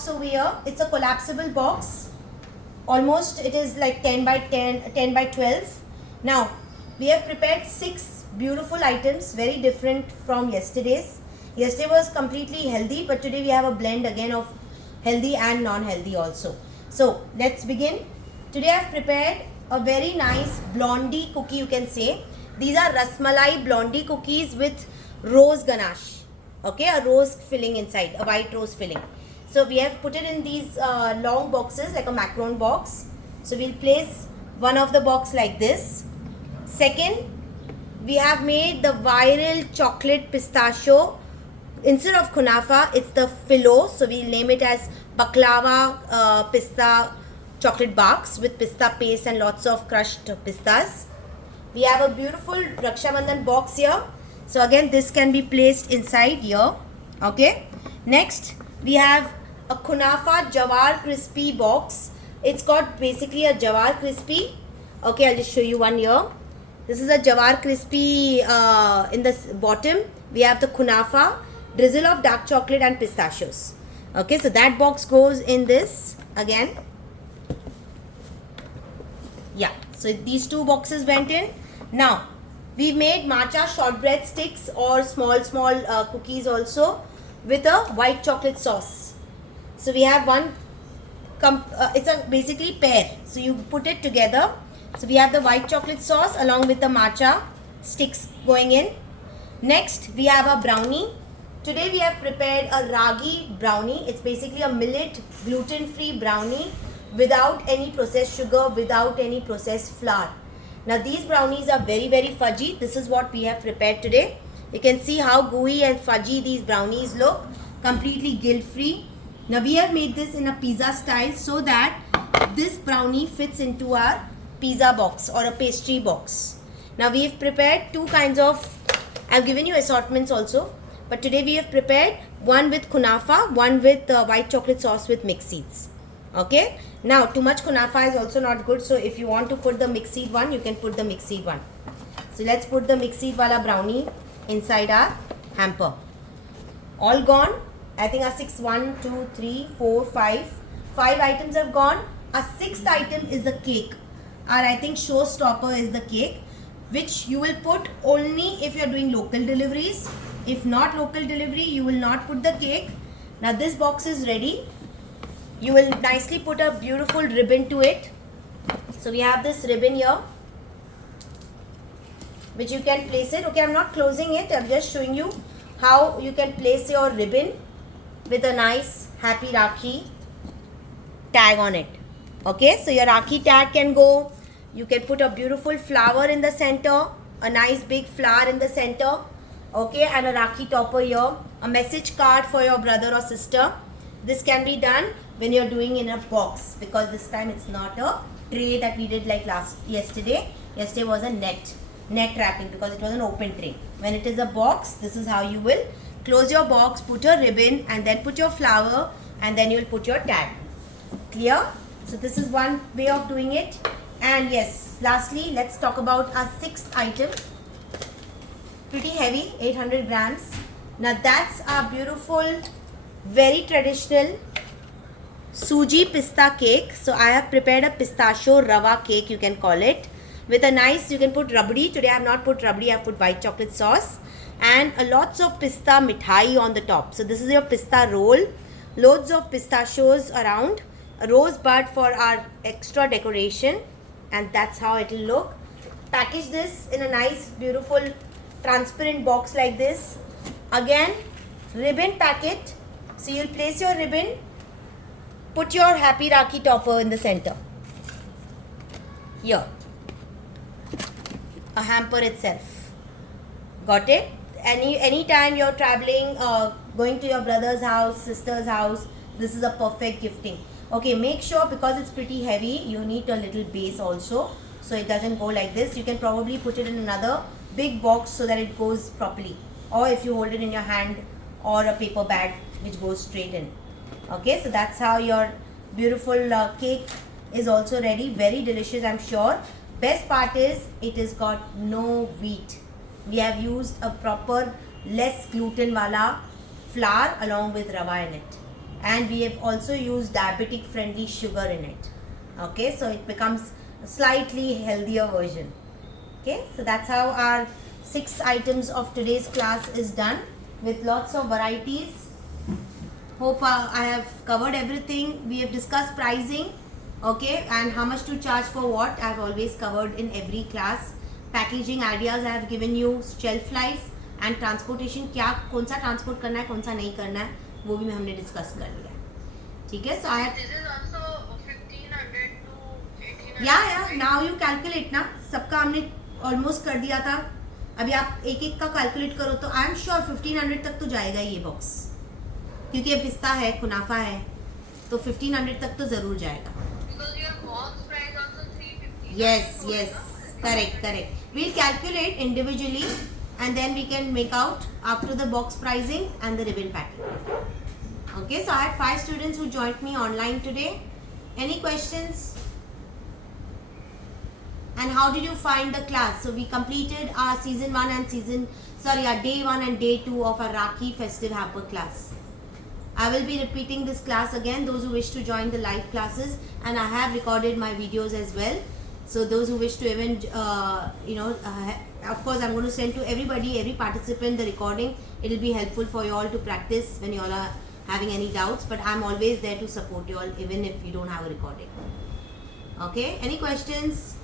box over here. It's a collapsible box. Almost it is like 10 by 10, 10 by 12. Now we have prepared 6 beautiful items, very different from yesterday's. Yesterday was completely healthy, but today we have a blend again of healthy and non-healthy also. So let's begin. Today I have prepared a very nice blondie cookie, you can say. These are rasmalai blondie cookies with rose ganache. Okay, a rose filling inside, a white rose filling. So we have put it in these long boxes like a macaron box. So we'll place one of the box like this. Second, we have made the viral chocolate pistachio. Instead of kunafa, it's the filo. So we'll name it as baklava pista chocolate box with pista paste and lots of crushed pistas. We have a beautiful Raksha Bandhan box here. So again, this can be placed inside here. Okay. Next, we have a kunafa jawar crispy box. It's got basically a jawar crispy. Okay, I'll just show you one here. This is a jawar crispy in the bottom. We have the kunafa, drizzle of dark chocolate and pistachios. Okay, so that box goes in this again. Yeah, so these 2 boxes went in. Now, we've made matcha shortbread sticks or small cookies also with a white chocolate sauce. So we have one, it's a basically pair. So you put it together. So we have the white chocolate sauce along with the matcha sticks going in. Next, we have a brownie. Today we have prepared a ragi brownie. It's basically a millet gluten-free brownie without any processed sugar, without any processed flour. Now these brownies are very fudgy. This is what we have prepared today. You can see how gooey and fudgy these brownies look. Completely guilt-free. Now we have made this in a pizza style so that this brownie fits into our pizza box or a pastry box. Now we have prepared 2 kinds of, I've given you assortments also. But today we have prepared one with kunafa, one with white chocolate sauce with mixed seeds. Okay. Now too much kunafa is also not good. So if you want to put the mixed seed one, you can put the mixed seed one. So let's put the mixed seed wala brownie inside our hamper. All gone. I think our 6, 1, 2, 3, 4, 5. 5 items have gone. Our 6th item is the cake. Our I think showstopper is the cake, which you will put only if you are doing local deliveries. If not local delivery, you will not put the cake. Now this box is ready. You will nicely put a beautiful ribbon to it. So we have this ribbon here, which you can place it. Okay, I'm not closing it. I'm just showing you how you can place your ribbon with a nice happy Rakhi tag on it. Okay, so your Rakhi tag can go. You can put a beautiful flower in the center, a nice big flower in the center. Okay, and a Rakhi topper here, a message card for your brother or sister. This can be done when you're doing in a box, because this time it's not a tray that we did like yesterday. Yesterday was a net wrapping because it was an open tray. When it is a box, this is how you will close your box, put your ribbon and then put your flower and then you will put your tag. Clear? So this is one way of doing it. And yes, lastly, let's talk about our 6th item. Pretty heavy, 800 grams. Now that's our beautiful, very traditional Suji pista cake. So I have prepared a pistachio rava cake, you can call it, with a nice, you can put rabdi. Today I have not put rabdi, I have put white chocolate sauce and lots of pista mithai on the top. So this is your pista roll, loads of pistachios around, a rose bud for our extra decoration, and that's how it will look. Package this in a nice beautiful transparent box like this. Again, ribbon packet. So you'll place your ribbon, put your happy Rakhi topper in the center. Here, a hamper itself. Got it? Any time you're traveling, going to your brother's house, sister's house, this is a perfect gifting. Okay, make sure, because it's pretty heavy, you need a little base also, so it doesn't go like this. You can probably put it in another big box so that it goes properly, or if you hold it in your hand, or a paper bag which goes straight in. Okay, so that's how your beautiful cake is also ready. Very delicious, I'm sure. Best part is it has got no wheat. We have used a proper less gluten wala flour along with rava in it. and we have also used diabetic friendly sugar in it. Okay, so it becomes a slightly healthier version. Okay, so that's how our 6 items of today's class is done with lots of varieties. Hope I have covered everything. We have discussed pricing, okay, and how much to charge for what. I have always covered in every class. Packaging ideas I have given you, shelf life and transportation. क्या कौन सा transport करना है, कौन सा नहीं करना है, वो भी हमने discuss कर लिया. ठीक है, so I have. This is also 1500 to 1800. Yeah, now you calculate ना, सबका हमने almost कर दिया था. अभी आप एक एक का कैलकुलेट करो तो आई एम श्योर 1500 तक तो जाएगा ये बॉक्स, क्योंकि ये पिस्ता है, कुनाफा है, तो 1500 तक तो ज़रूर जाएगा. Because your box price also 350. Yes, correct. We'll calculate individually and then we can make out after the box pricing and the ribbon packing. Okay, so I had 5 students who joined me online today. Any questions? And how did you find the class? So we completed our season 1 and our day 1 and day 2 of our Rakhi festive hamper class. I will be repeating this class again, those who wish to join the live classes, and I have recorded my videos as well. So those who wish to even, of course I'm going to send to everybody, every participant the recording. It will be helpful for you all to practice when you all are having any doubts, but I'm always there to support you all even if you don't have a recording. Okay, any questions?